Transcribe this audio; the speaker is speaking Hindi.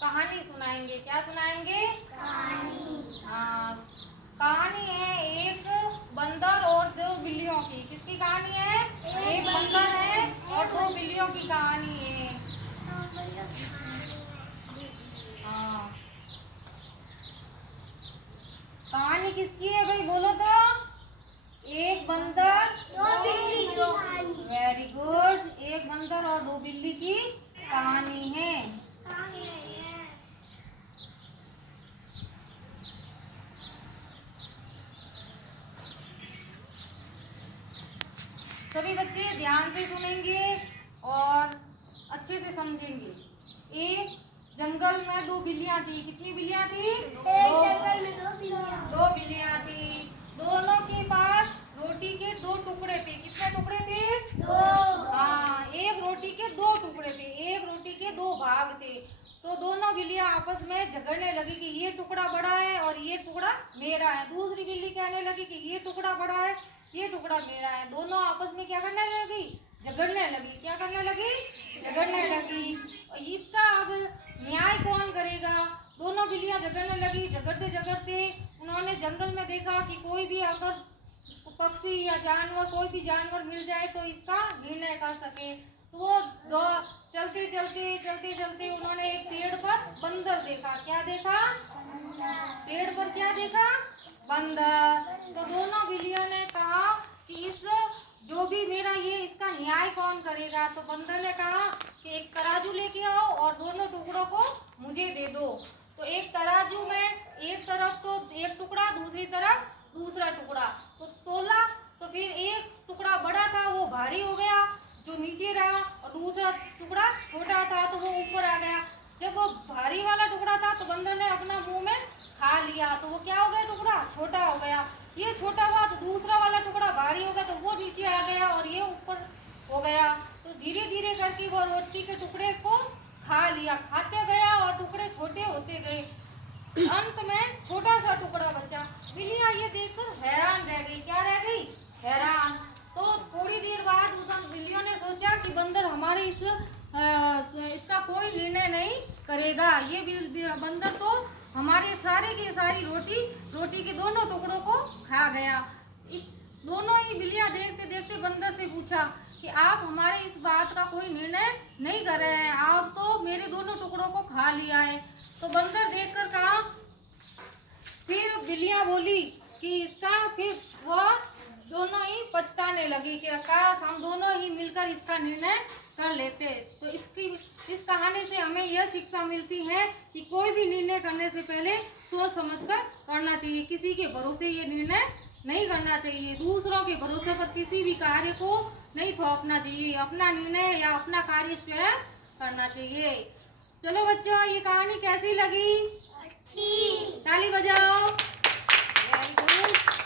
कहानी सुनाएंगे। क्या सुनाएंगे? कहानी। हाँ, कहानी है एक बंदर और दो बिल्लियों की। किसकी कहानी है? एक बंदर है और दो बिल्लियों की कहानी है। हाँ, कहानी किसकी है भाई, बोलो तो। एक बंदर दो बिल्ली की कहानी। वेरी गुड, एक बंदर और दो बिल्ली की कहानी है। सभी बच्चे ध्यान से सुनेंगे और अच्छे से समझेंगे। एक जंगल में दो बिल्लियां थी। कितनी बिल्लियां थी? एक जंगल में दो बिल्लियां थी। दोनों के पास रोटी के दो टुकड़े थे। कितने टुकड़े थे? दो। हाँ, एक रोटी के दो टुकड़े थे, एक रोटी के दो भाग थे। तो दोनों बिल्लियां आपस में झगड़ने लगी कि ये टुकड़ा बड़ा है और ये टुकड़ा मेरा है। दूसरी बिल्ली कहने लगी कि ये टुकड़ा बड़ा है, ये टुकड़ा मेरा है। दोनों आपस में क्या करने लगी? झगड़ने लगी। क्या करने लगी? झगड़ने लगी। और इसका अब न्याय कौन करेगा? दोनों बिल्लियां झगड़ने लगी। झगड़ते झगड़ते उन्होंने जंगल में देखा कि कोई भी अगर पक्षी या जानवर, कोई भी जानवर मिल जाए तो इसका निर्णय कर सके। तो वो दो चलते चलते उन्होंने एक पेड़ पर बंदर देखा। क्या देखा? पेड़ पर क्या देखा? बंदर। तो दोनों बिल्लियों ने कहा कि इस जो भी मेरा ये इसका न्याय कौन करेगा? तो बंदर ने कहा कि एक तराजू लेके आओ और दोनों टुकड़ों को मुझे दे दो। तो एक तराजू में एक तरफ तो एक टुकड़ा, दूसरी तरफ दूसरा टुकड़ा, तो तोला। तो फिर एक टुकड़ा बड़ा था, वो भारी हो गया, जो नीचे रहा, और दूसरा टुकड़ा छोटा था तो वो ऊपर आ गया। जब वो भारी वाला टुकड़ा था तो बंदर ने अपना मुंह में खा लिया, तो वो क्या हो गया? टुकड़ा छोटा हो गया। ये छोटा हुआ तो दूसरा वाला टुकड़ा भारी हो गया, तो वो नीचे आ गया और ये ऊपर हो गया। तो धीरे धीरे करके वो रोटी के टुकड़े को खा लिया, खाते गया और टुकड़े छोटे होते गए। अंत में छोटा सा टुकड़ा बचा। बिल्लियां ये देखकर हैरान रह गई। क्या रह गई? हैरान। तो थोड़ी देर बाद उन बिल्लियों ने सोचा कि बंदर हमारे इसका कोई निर्णय नहीं करेगा। ये बंदर तो हमारे सारे की सारी रोटी के दोनों टुकड़ों को खा गया। इस दोनों ही बिल्लियां देखते देखते बंदर से पूछा कि आप हमारे इस बात का कोई निर्णय नहीं कर रहे हैं, आप तो मेरे दोनों टुकड़ों को खा लिया है। तो बंदर देखकर कहा, फिर बिल्लियां बोली कि इसका, फिर वह दोनों ही पछताने लगी कि काश हम दोनों ही मिलकर इसका निर्णय कर लेते। तो इस कहानी से हमें यह शिक्षा मिलती है कि कोई भी निर्णय करने से पहले सोच समझकर करना चाहिए। किसी के भरोसे ये निर्णय नहीं करना चाहिए। दूसरों के भरोसे पर किसी भी कार्य को नहीं थोपना चाहिए। अपना निर्णय या अपना कार्य स्वयं करना चाहिए। चलो बच्चों, ये कहानी कैसी लगी? अच्छी। ताली बजाओ। Very good.